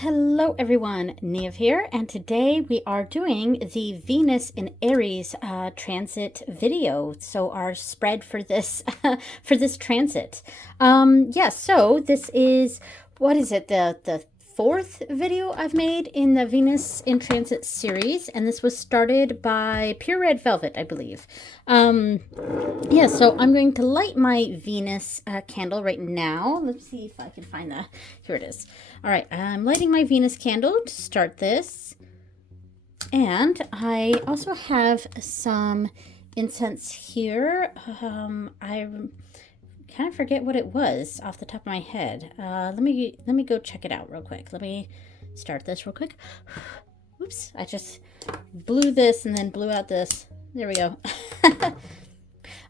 Hello everyone, Neve here, and today we are doing the Venus in Aries transit video. So our spread for this for this transit. So this is, what is it, the fourth video I've made in the Venus in Transit series, and this was started by Pure Red Velvet, I believe. So I'm going to light my Venus candle right now. Let's see if I can find the, here it is. All right, I'm lighting my Venus candle to start this. And I also have some incense here. I kind of forget what it was off the top of my head. Let me go check it out real quick. Let me start this real quick. Oops, I just blew this and then blew out this. There we go.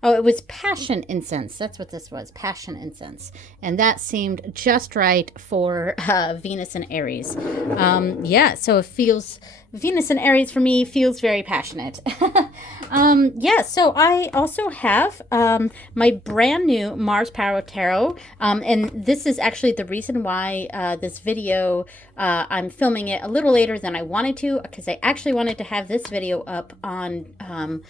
Oh, it was passion incense. That's what this was, passion incense. And that seemed just right for Venus and Aries. So it feels, Venus and Aries for me feels very passionate. So I also have my brand new Mars Power Tarot. And this is actually the reason why this video, I'm filming it a little later than I wanted to, because I actually wanted to have this video up on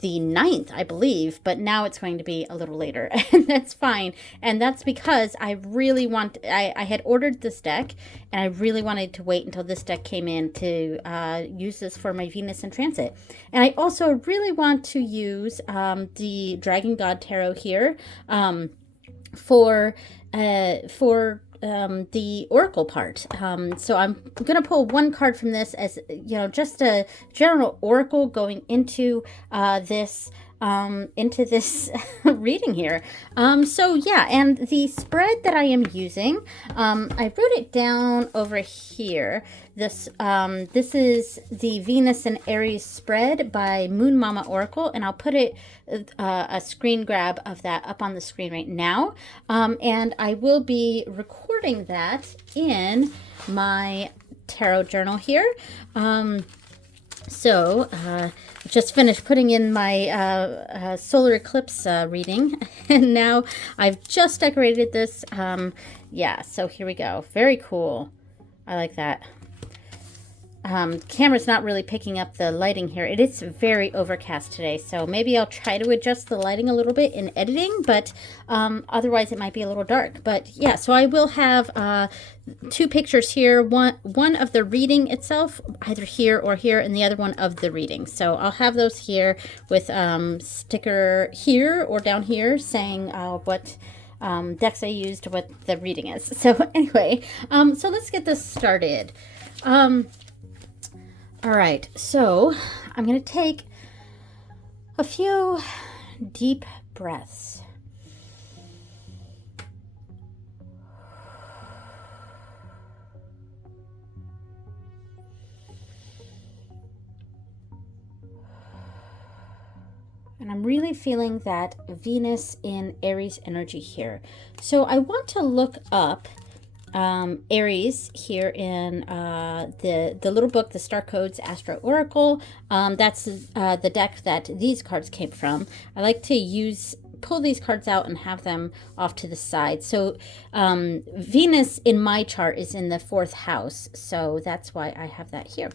the 9th, I believe, but now it's going to be a little later, and that's fine. And that's because I really I had ordered this deck, and I really wanted to wait until this deck came in to use this for my Venus in Transit. And I also really want to use the Dragon God Tarot here for the oracle part. So I'm going to pull one card from this as, just a general oracle going into this reading here. And the spread that I am using, I wrote it down over here. This is the Venus and Aries spread by Moon Mama Oracle, and I'll put it a screen grab of that up on the screen right now. And I will be recording that in my tarot journal here. Just finished putting in my solar eclipse reading, and now I've just decorated this. So here we go. Very cool. I like that. Camera's not really picking up the lighting here. It is very overcast today, so maybe I'll try to adjust the lighting a little bit in editing, but otherwise it might be a little dark. But yeah, so I will have two pictures here, one of the reading itself, either here or here, and the other one of the reading. So I'll have those here with sticker here or down here saying what decks I used, what the reading is. So anyway, so let's get this started. All right, so I'm going to take a few deep breaths. And I'm really feeling that Venus in Aries energy here. So I want to look up Aries here in the little book, the Star Codes Astro Oracle. That's the deck that these cards came from. I like to pull these cards out and have them off to the side. So Venus in my chart is in the 4th house, so that's why I have that here.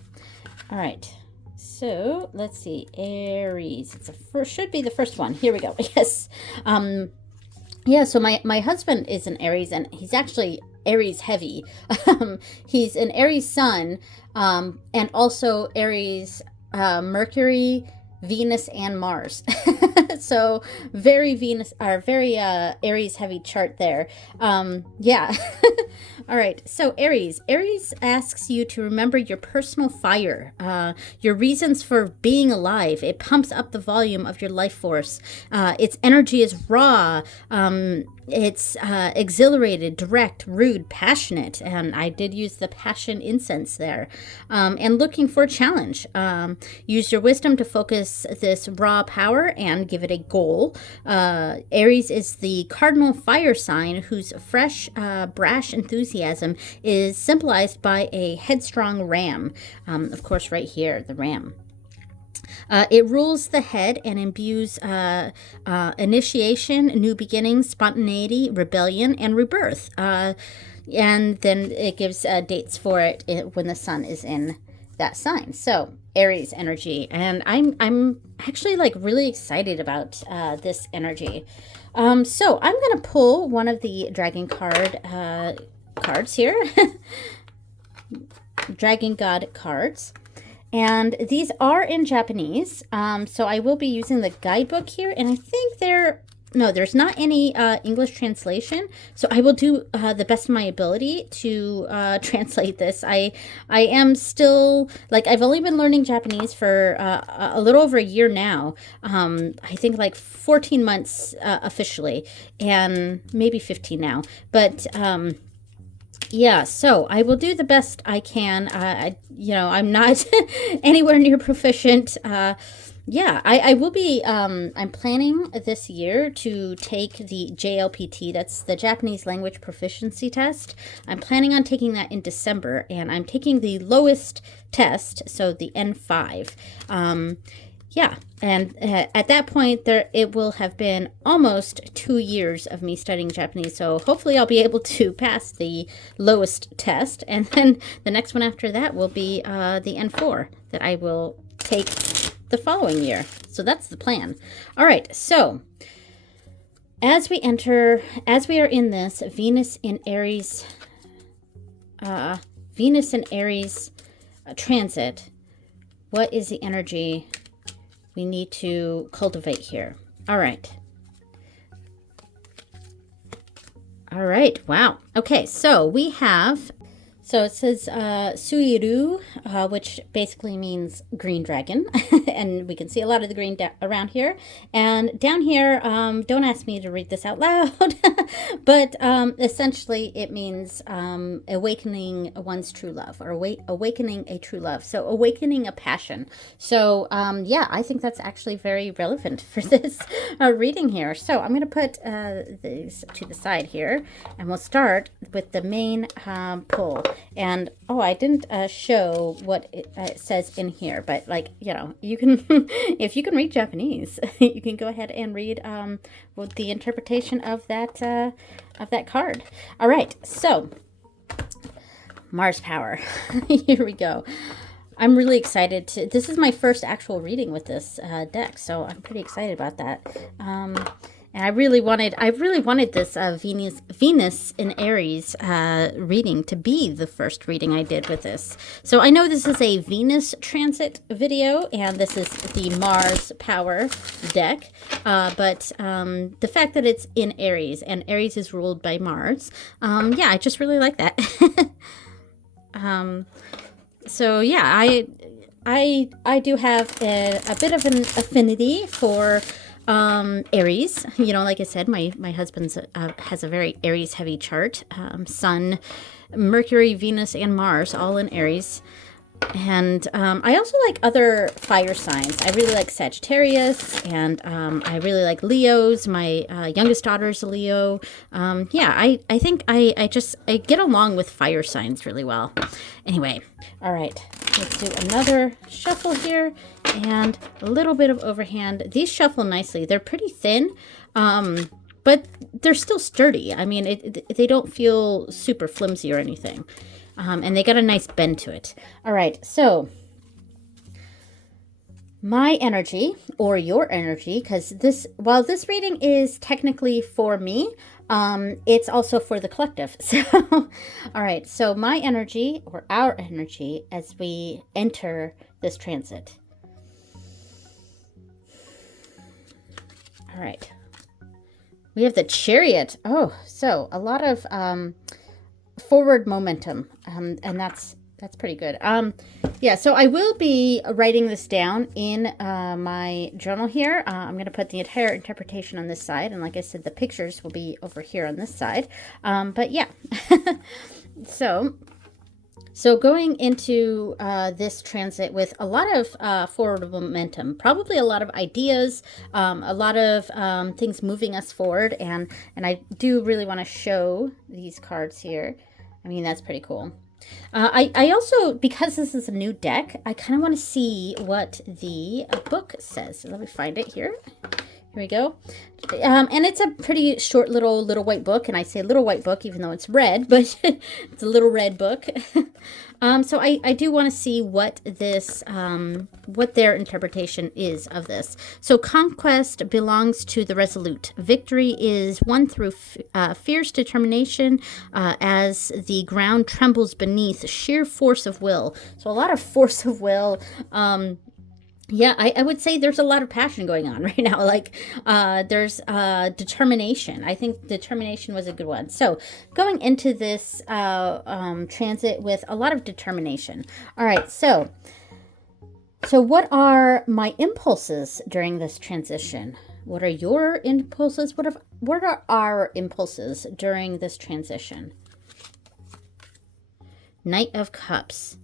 All right. So let's see, Aries. Should be the first one. Here we go. Yes. So my husband is an Aries, and he's actually Aries heavy. He's an Aries sun, and also Aries Mercury, Venus, and Mars. So very Aries heavy chart there. All right, so Aries asks you to remember your personal fire, your reasons for being alive. It pumps up the volume of your life force. Its energy is raw. It's exhilarated, direct, rude, passionate, and I did use the passion incense there, and looking for a challenge. Use your wisdom to focus this raw power and give it a goal. Aries is the cardinal fire sign whose fresh, brash enthusiasm is symbolized by a headstrong ram. Of course, right here, the ram. It rules the head and imbues initiation, new beginnings, spontaneity, rebellion, and rebirth. and then it gives dates for it when the sun is in that sign. So Aries energy, and I'm actually like really excited about this energy. So I'm gonna pull one of the dragon cards here, Dragon God cards. And these are in Japanese, so I will be using the guidebook here, and I think there's not any English translation, so I will do the best of my ability to translate this. I am still, like, I've only been learning Japanese for a little over a year now. I think like 14 months officially, and maybe 15 now, but yeah, so I will do the best I can. I'm not anywhere near proficient. Yeah, I will be, I'm planning this year to take the JLPT, that's the Japanese Language Proficiency Test. I'm planning on taking that in December, and I'm taking the lowest test, so the N5. Yeah, and at that point, it will have been almost 2 years of me studying Japanese, so hopefully I'll be able to pass the lowest test, and then the next one after that will be the N4 that I will take the following year. So that's the plan. All right, so as we are in this Venus in Aries transit, what is the energy we need to cultivate here? All right. Wow. Okay, so we have, so it says Suiru, which basically means green dragon. And we can see a lot of the green around here. And down here, don't ask me to read this out loud, but essentially it means awakening one's true love, or awakening a true love. So awakening a passion. So yeah, I think that's actually very relevant for this reading here. So I'm going to put these to the side here, and we'll start with the main pull. And oh, I didn't show what it says in here, but like, you can if you can read Japanese, you can go ahead and read with the interpretation of that card. All right, so Mars power. Here we go. I'm really excited to, this is my first actual reading with this deck, so I'm pretty excited about that. And I really wanted this Venus in Aries reading to be the first reading I did with this. So I know this is a Venus transit video, and this is the Mars power deck. But the fact that it's in Aries, and Aries is ruled by Mars, yeah, I just really like that. So yeah, I do have a bit of an affinity for Aries. Like I said, my husband's has a very Aries heavy chart. Sun, Mercury, Venus, and Mars all in Aries. And I also like other fire signs. I really like Sagittarius, and I really like Leos. My youngest daughter is a Leo. Yeah, I think I get along with fire signs really well. Anyway, all right, let's do another shuffle here, and a little bit of overhand. These shuffle nicely. They're pretty thin, but they're still sturdy. I mean, they don't feel super flimsy or anything. And they got a nice bend to it. All right, so my energy, or your energy, because while this reading is technically for me, it's also for the collective. So, all right, so my energy, or our energy, as we enter this transit. All right, we have the Chariot. Oh, so a lot of forward momentum, and that's pretty good. Yeah, so I will be writing this down in my journal here. I'm going to put the entire interpretation on this side, and like I said, the pictures will be over here on this side. But yeah, so going into this transit with a lot of forward momentum, probably a lot of ideas, a lot of things moving us forward, and I do really want to show these cards here. I mean, that's pretty cool. I also, because this is a new deck, I kind of want to see what the book says. So let me find it here. Here we go. And it's a pretty short little white book, and I say little white book even though it's red, but it's a little red book. So I do want to see what this, what their interpretation is of this. So conquest belongs to the resolute. Victory is won through fierce determination as the ground trembles beneath sheer force of will. So a lot of force of will. Yeah, I would say there's a lot of passion going on right now. Like, there's determination. I think determination was a good one. So going into this transit with a lot of determination. All right, so what are my impulses during this transition? What are your impulses? What are our impulses during this transition? Knight of Cups.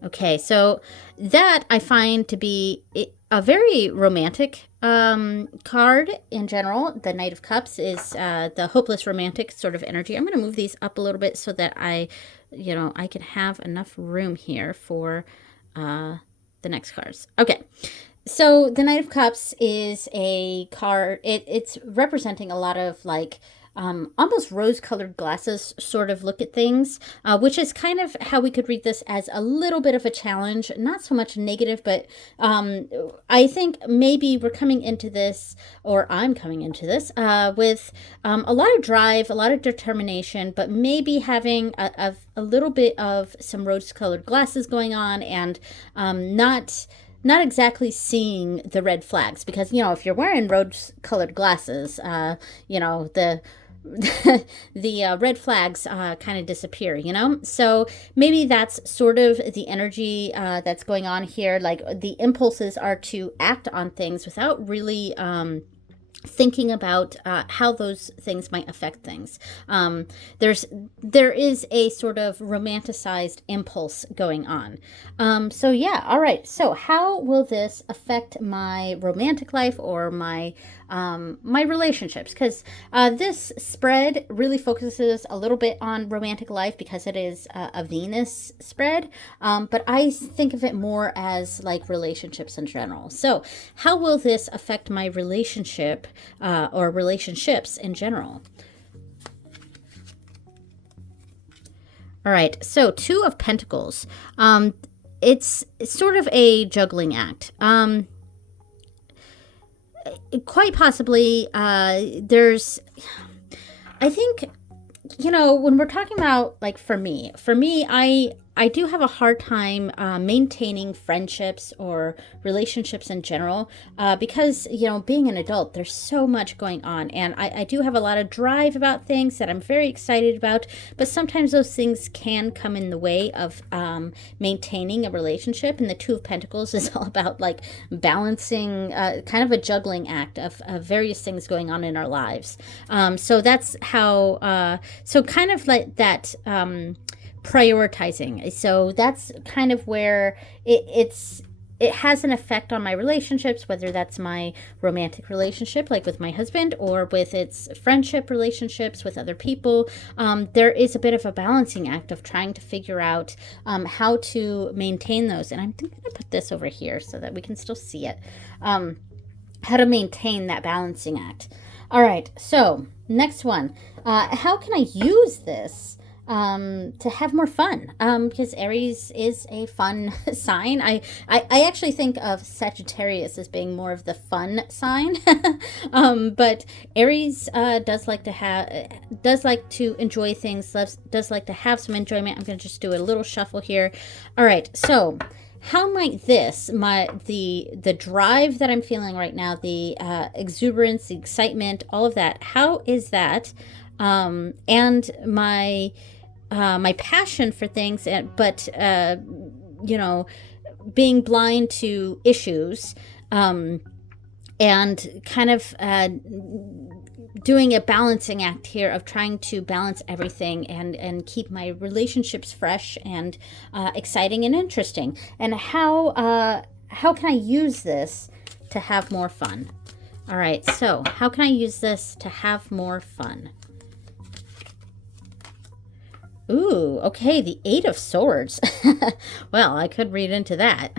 Okay, so that I find to be a very romantic card in general. The Knight of Cups is the hopeless romantic sort of energy. I'm going to move these up a little bit so that I can have enough room here for the next cards. Okay, so the Knight of Cups is a card. It's representing a lot of like almost rose-colored glasses sort of look at things, which is kind of how we could read this as a little bit of a challenge, not so much negative, but I think maybe we're coming into this, or I'm coming into this, with a lot of drive, a lot of determination, but maybe having a little bit of some rose-colored glasses going on, and not exactly seeing the red flags, because, if you're wearing rose-colored glasses, the red flags kind of disappear, So maybe that's sort of the energy that's going on here. Like, the impulses are to act on things without really thinking about how those things might affect things. There is a sort of romanticized impulse going on. So yeah, all right. So how will this affect my romantic life or my relationships? Because this spread really focuses a little bit on romantic life because it is a Venus spread. But I think of it more as like relationships in general. So how will this affect my relationship or relationships in general? All right, so Two of Pentacles. It's sort of a juggling act. Quite possibly, there's, I think, when we're talking about, like, for me, I do have a hard time maintaining friendships or relationships in general because, being an adult, there's so much going on. And I do have a lot of drive about things that I'm very excited about, but sometimes those things can come in the way of maintaining a relationship. And the Two of Pentacles is all about, like, balancing, kind of a juggling act of various things going on in our lives. So that's how, so kind of like that, prioritizing. So that's kind of where it has an effect on my relationships, whether that's my romantic relationship, like with my husband, or with its friendship relationships with other people. There is a bit of a balancing act of trying to figure out how to maintain those. And I'm going to put this over here so that we can still see it. How to maintain that balancing act. All right, so next one. How can I use this to have more fun? Because Aries is a fun sign. I actually think of Sagittarius as being more of the fun sign. But Aries does like to enjoy things, does like to have some enjoyment. I'm going to just do a little shuffle here. All right, so how might this, the drive that I'm feeling right now, the exuberance, the excitement, all of that, how is that, and my passion for things, but being blind to issues, and kind of doing a balancing act here of trying to balance everything and keep my relationships fresh and exciting and interesting. And how can I use this to have more fun? All right, so how can I use this to have more fun? Ooh, okay, the Eight of Swords. Well, I could read into that.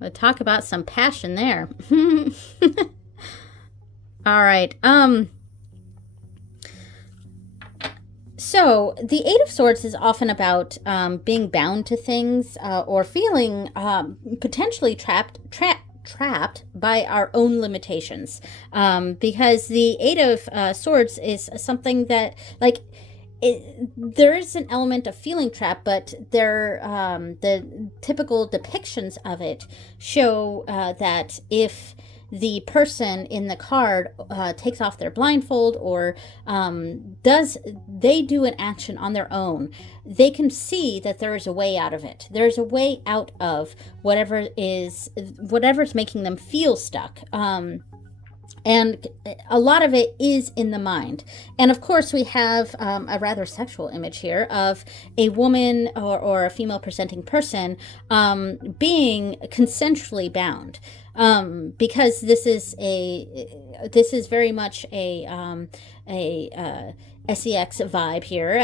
We'll talk about some passion there. All right. So the Eight of Swords is often about being bound to things or feeling potentially trapped by our own limitations. Because the Eight of Swords is something that, like, there is an element of feeling trapped, but the typical depictions of it show that if the person in the card takes off their blindfold or they do an action on their own, they can see that there is a way out of it. There's a way out of whatever's making them feel stuck. And a lot of it is in the mind. And of course, we have a rather sexual image here of a woman or a female presenting person being consensually bound. Because this is very much a SEX vibe here,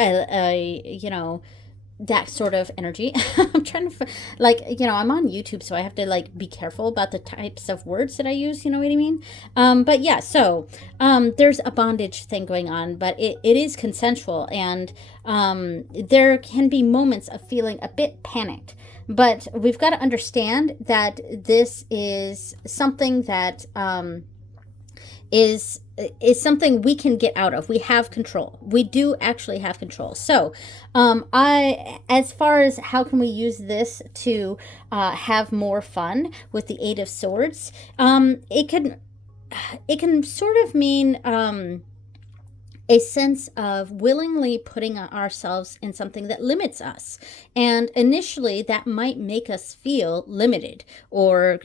that sort of energy. I'm trying to, I'm on YouTube, so I have to be careful about the types of words that I use, you know what I mean? But yeah, so there's a bondage thing going on, but it is consensual, and there can be moments of feeling a bit panicked. But we've got to understand that this is something that is something we can get out of. We have control. We do actually have control. So as far as how can we use this to have more fun with the Eight of Swords, it can sort of mean a sense of willingly putting ourselves in something that limits us. And initially that might make us feel limited or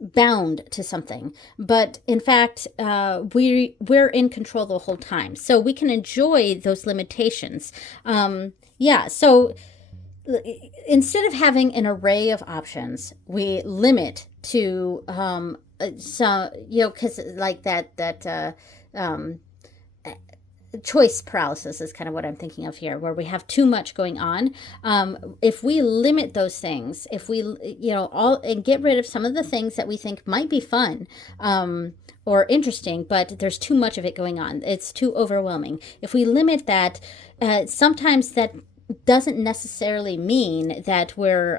bound to something, but in fact we're in control the whole time, so we can enjoy those limitations. So instead of having an array of options, we limit to because choice paralysis is kind of what I'm thinking of here, where we have too much going on. If we limit those things, if we, and get rid of some of the things that we think might be fun or interesting, but there's too much of it going on, it's too overwhelming. If we limit that, sometimes that doesn't necessarily mean that we're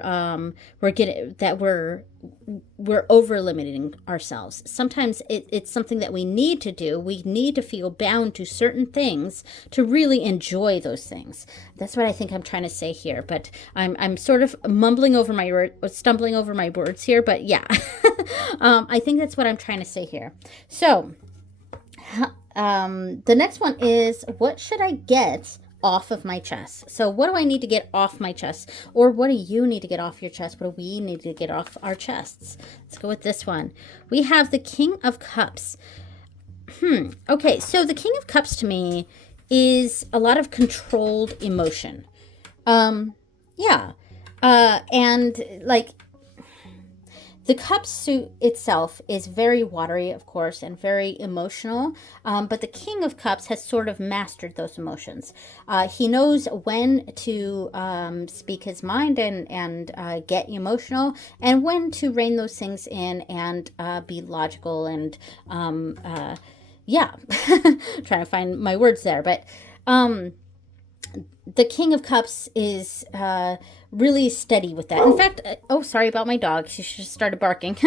over limiting ourselves. Sometimes it's something that we need to do. We need to feel bound to certain things to really enjoy those things. That's what I think I'm trying to say here. But I'm sort of stumbling over my words here. But yeah, I think that's what I'm trying to say here. So the next one is, what should I get off of my chest? So what do I need to get off my chest? Or what do you need to get off your chest? What do we need to get off our chests? Let's go with this one. We have the King of Cups. Okay, so the King of Cups to me is a lot of controlled emotion. And the cup suit itself is very watery, of course, and very emotional, but the King of Cups has sort of mastered those emotions. He knows when to speak his mind and get emotional, and when to rein those things in and be logical and, trying to find my words there, but the King of Cups is really steady with that. In fact, sorry about my dog. She just started barking.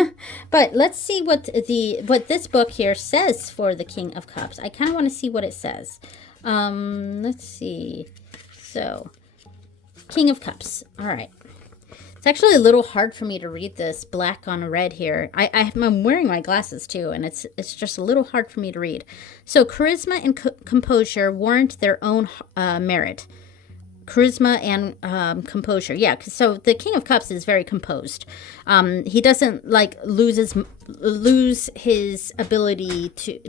But let's see what this book here says for the King of Cups. I kind of want to see what it says. Let's see. So, King of Cups. All right. It's actually a little hard for me to read this black on red here. I'm wearing my glasses too, and it's just a little hard for me to read. So, charisma and composure warrant their own merit. Charisma and composure. Yeah, so the King of Cups is very composed. He doesn't lose his ability to,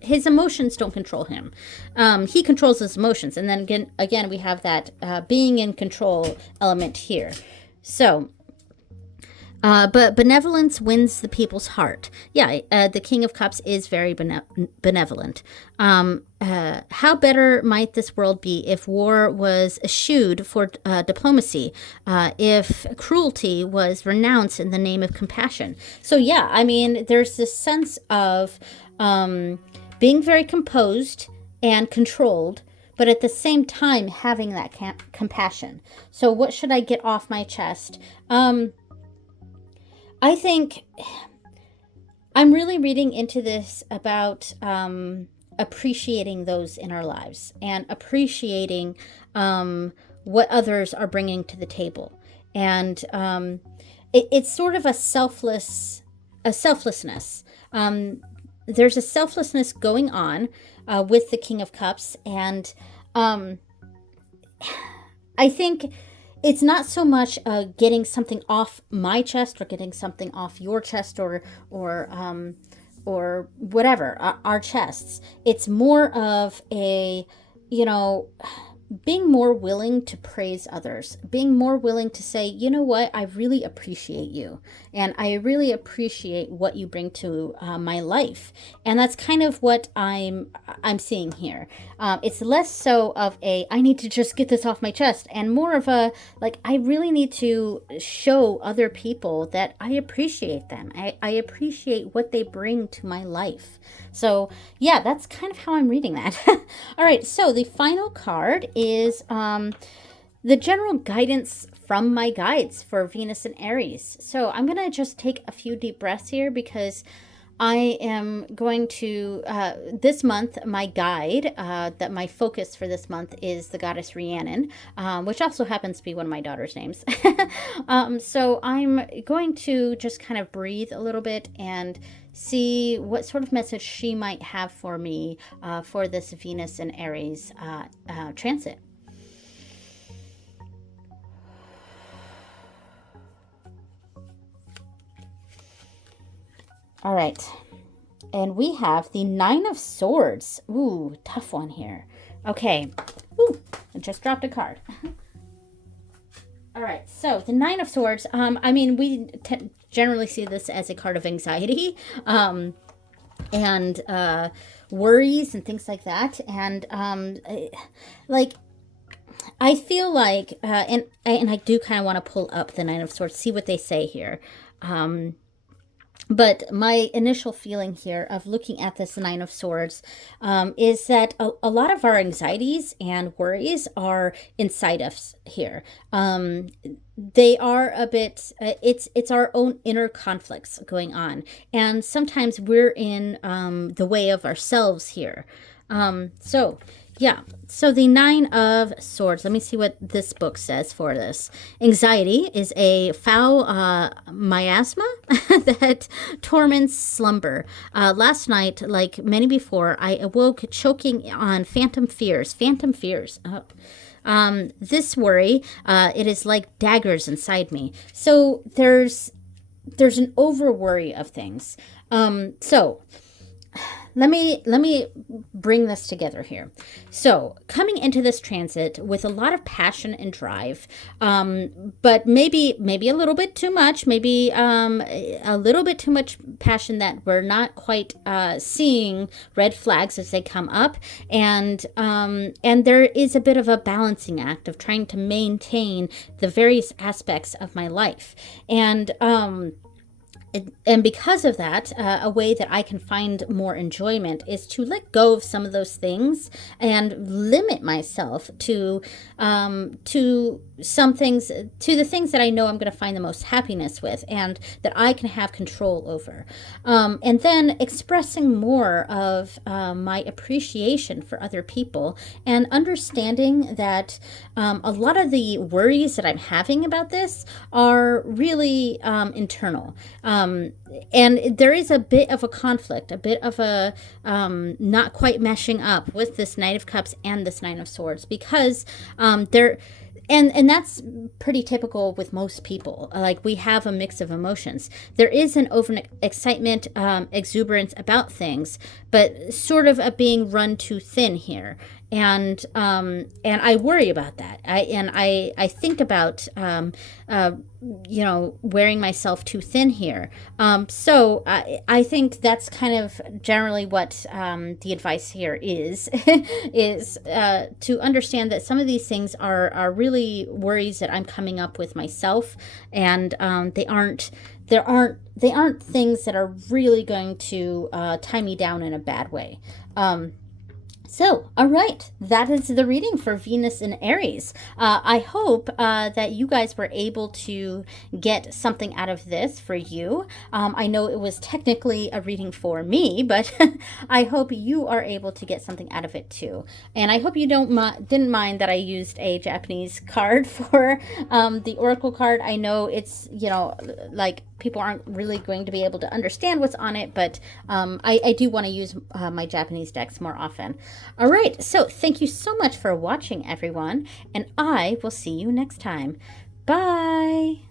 his emotions don't control him. He controls his emotions. And then again we have that being in control element here. So But benevolence wins the people's heart. Yeah, the King of Cups is very benevolent. How better might this world be if war was eschewed for diplomacy, if cruelty was renounced in the name of compassion? So, yeah, I mean, there's this sense of being very composed and controlled, but at the same time having that compassion. So, what should I get off my chest? I think I'm really reading into this about appreciating those in our lives and appreciating what others are bringing to the table. And it's sort of a selflessness. There's a selflessness going on with the King of Cups. And I think it's not so much getting something off my chest or getting something off your chest or whatever, our chests. It's more of a, being more willing to praise others, being more willing to say, you know what, I really appreciate you. And I really appreciate what you bring to my life. And that's kind of what I'm seeing here. It's less so of a, I need to just get this off my chest, and more of a, like, I really need to show other people that I appreciate them. I appreciate what they bring to my life. So yeah, that's kind of how I'm reading that. All right, so the final card is the general guidance from my guides for Venus and Aries. So I'm going to just take a few deep breaths here because I am going to, this month, my guide, that my focus for this month is the goddess Rhiannon, which also happens to be one of my daughter's names. So I'm going to just kind of breathe a little bit and see what sort of message she might have for me for this Venus and Aries transit. All right, and we have the Nine of Swords. Ooh, tough one here. Okay, ooh, I just dropped a card. All right, so the Nine of Swords, I mean, we generally see this as a card of anxiety and worries and things like that. And like, I feel like, and I do kind of want to pull up the Nine of Swords, see what they say here. But my initial feeling here of looking at this Nine of Swords is that a lot of our anxieties and worries are inside us here. They are a bit, it's our own inner conflicts going on. And sometimes we're in the way of ourselves here. Yeah, so the Nine of Swords, let me see what this book says for this. Anxiety is a foul miasma that torments slumber. Last night, like many before, I awoke choking on phantom fears. Phantom fears. This worry, it is like daggers inside me. So there's an over worry of things. So let me bring this together here. So coming into this transit with a lot of passion and drive, but maybe a little bit too much, maybe a little bit too much passion that we're not quite seeing red flags as they come up, and there is a bit of a balancing act of trying to maintain the various aspects of my life, and because of that, a way that I can find more enjoyment is to let go of some of those things and limit myself to some things, to the things that I know I'm going to find the most happiness with and that I can have control over. And then expressing more of my appreciation for other people and understanding that a lot of the worries that I'm having about this are really internal. And there is a bit of a conflict, a bit of a not quite meshing up with this Knight of Cups and this Nine of Swords, because and that's pretty typical with most people. Like, we have a mix of emotions. There is an over excitement, exuberance about things, but sort of a being run too thin here. And I worry about that. I think about wearing myself too thin here. So I think that's kind of generally what the advice here is is to understand that some of these things are really worries that I'm coming up with myself, and they aren't things that are really going to tie me down in a bad way. So, all right, that is the reading for Venus in Aries. I hope that you guys were able to get something out of this for you. I know it was technically a reading for me, but I hope you are able to get something out of it too. And I hope you didn't mind that I used a Japanese card for the Oracle card. I know it's, like people aren't really going to be able to understand what's on it, but I do want to use my Japanese decks more often. All right, so thank you so much for watching, everyone, and I will see you next time. Bye!